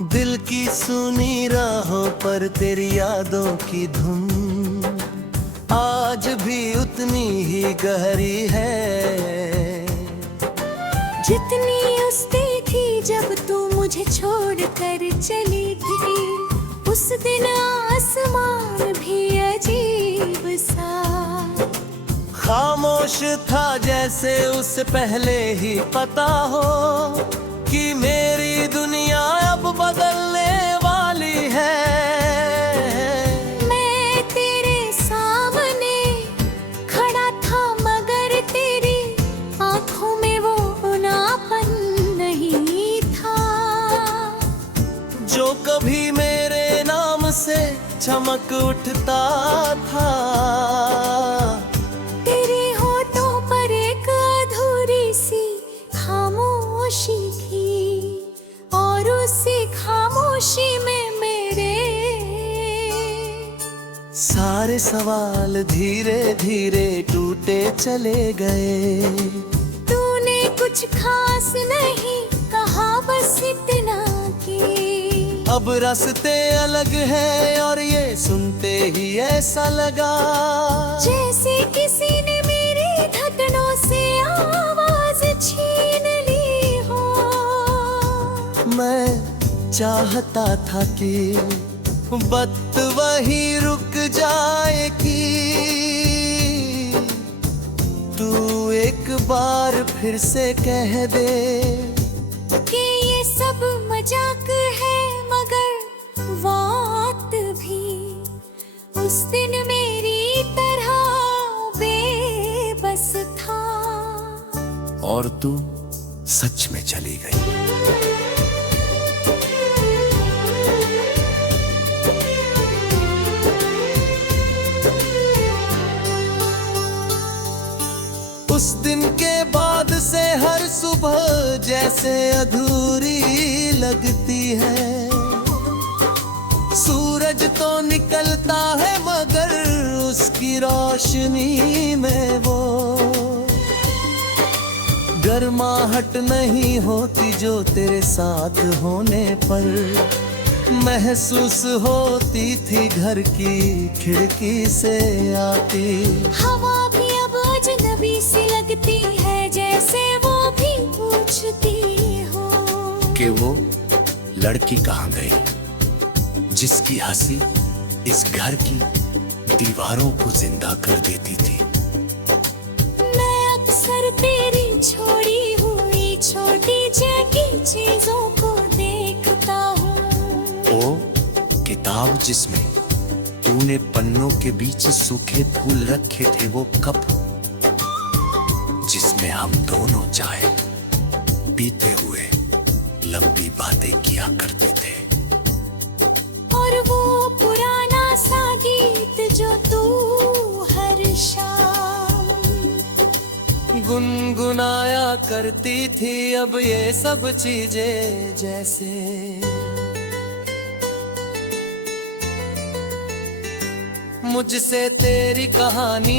दिल की सुनी राहों पर तेरी यादों की धुन आज भी उतनी ही गहरी है जितनी उस थी जब तू मुझे छोड़ कर चली थी। उस दिन आसमान भी अजीब सा खामोश था, जैसे उससे पहले ही पता हो कि मेरी दुनिया अब बदलने वाली है। मैं तेरे सामने खड़ा था मगर तेरी आंखों में वो अपनापन नहीं था जो कभी मेरे नाम से चमक उठता था। तेरे होठों पर एक अधूरी सी खामोशी थी और उसी खामोशी में मेरे सारे सवाल धीरे धीरे टूटे चले गए। तूने कुछ खास नहीं कहा, बस इतना कि अब रास्ते अलग है और ये सुनते ही ऐसा लगा जैसे किसी ने मेरी धड़कनों से आवाज छीन ली हो। मैं चाहता था कि वक्त वही रुक जाएगी, तू एक बार फिर से कह दे कि ये सब मजाक है मगर वक्त भी उस दिन मेरी तरह बेबस था। और तू सच में चली गई। उस दिन के बाद से हर सुबह जैसे अधूरी लगती है। सूरज तो निकलता है मगर उसकी रोशनी में वो गर्माहट नहीं होती जो तेरे साथ होने पर महसूस होती थी घर की खिड़की से आती। हवा भी अब अजनबी से लगती है जैसे वो भी पूछती हो कि वो लड़की कहाँ गई जिसकी हंसी इस घर की दीवारों को जिंदा कर देती थी। मैं अक्सर तेरी छोड़ी हुई छोटी छोटी चीजों को देखता हूँ। वो किताब जिसमें तूने पन्नों के बीच सूखे फूल रखे थे, वो कप जिसमें हम दोनों चाय पीते हुए लंबी बातें किया करते थे। और वो पुराना सा गीत जो तू हर शाम गुनगुनाया करती थी, अब ये सब चीजें जैसे मुझसे तेरी कहानी